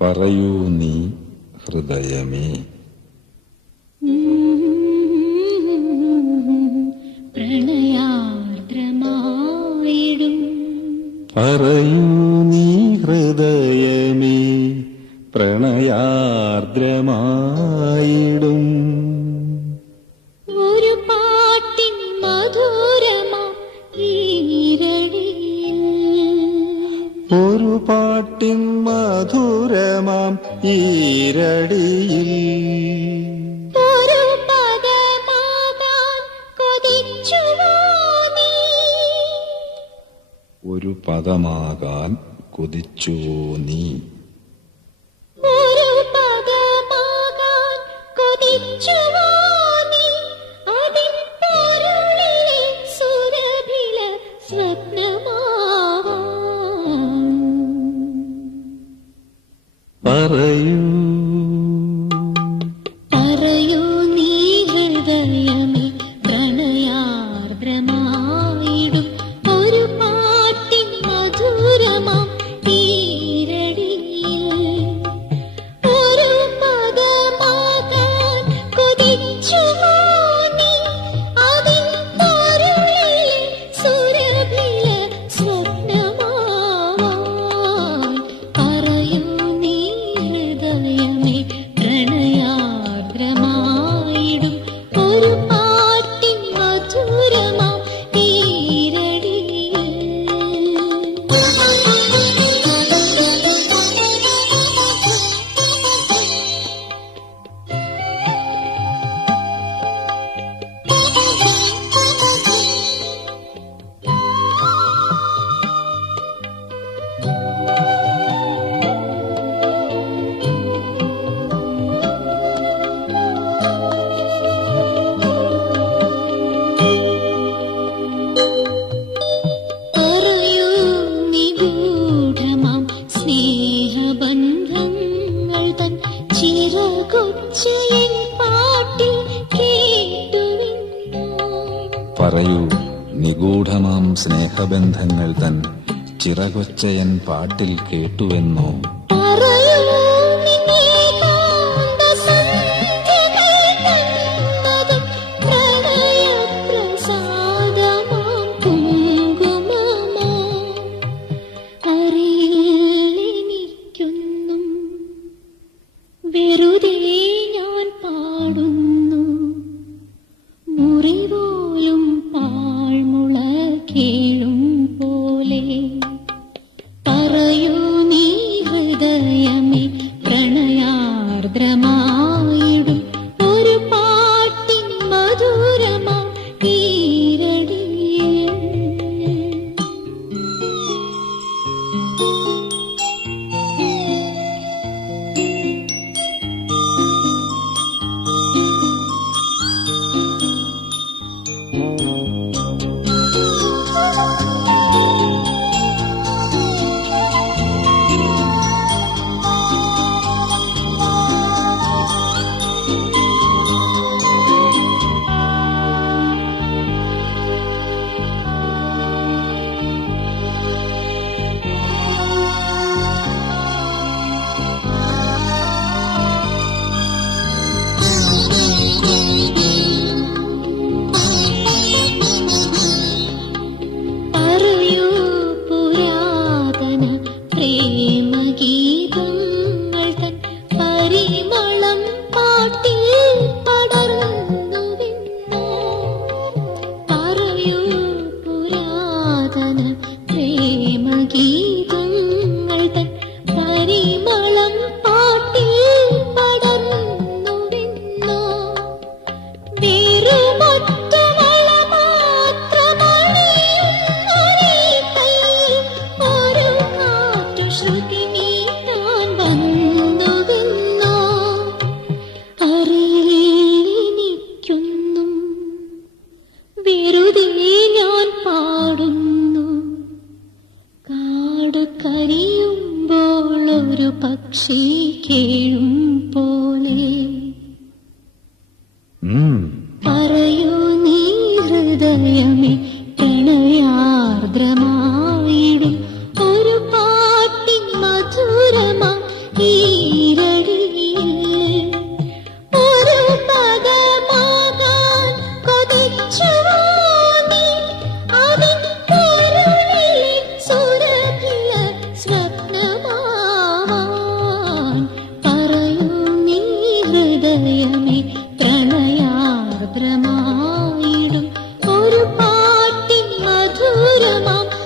പറയൂ നീ ഹൃദയമേ. പ്രണയാർദ്രമായിടും പറയൂ നീ ഹൃദയമേ. പ്രണയാർദ്രമാ ഒരു പാട്ടിൻ മധുരമാം ഈരടിയിൽ ഒരു പദമാകാൻ കൊതിച്ചു നീ? ഒരു നീ പറയൂ. നിഗൂഢമാം സ്നേഹബന്ധങ്ങൾ തൻ ചിറകൊച്ചയൻ പാട്ടിൽ കേട്ടുവെന്നോ? ही കടൽക്കരിയുമ്പോൾ ഒരു പക്ഷി കേഴും പോലെ. പറയൂ നീ ഹൃദയമേ குருமாம்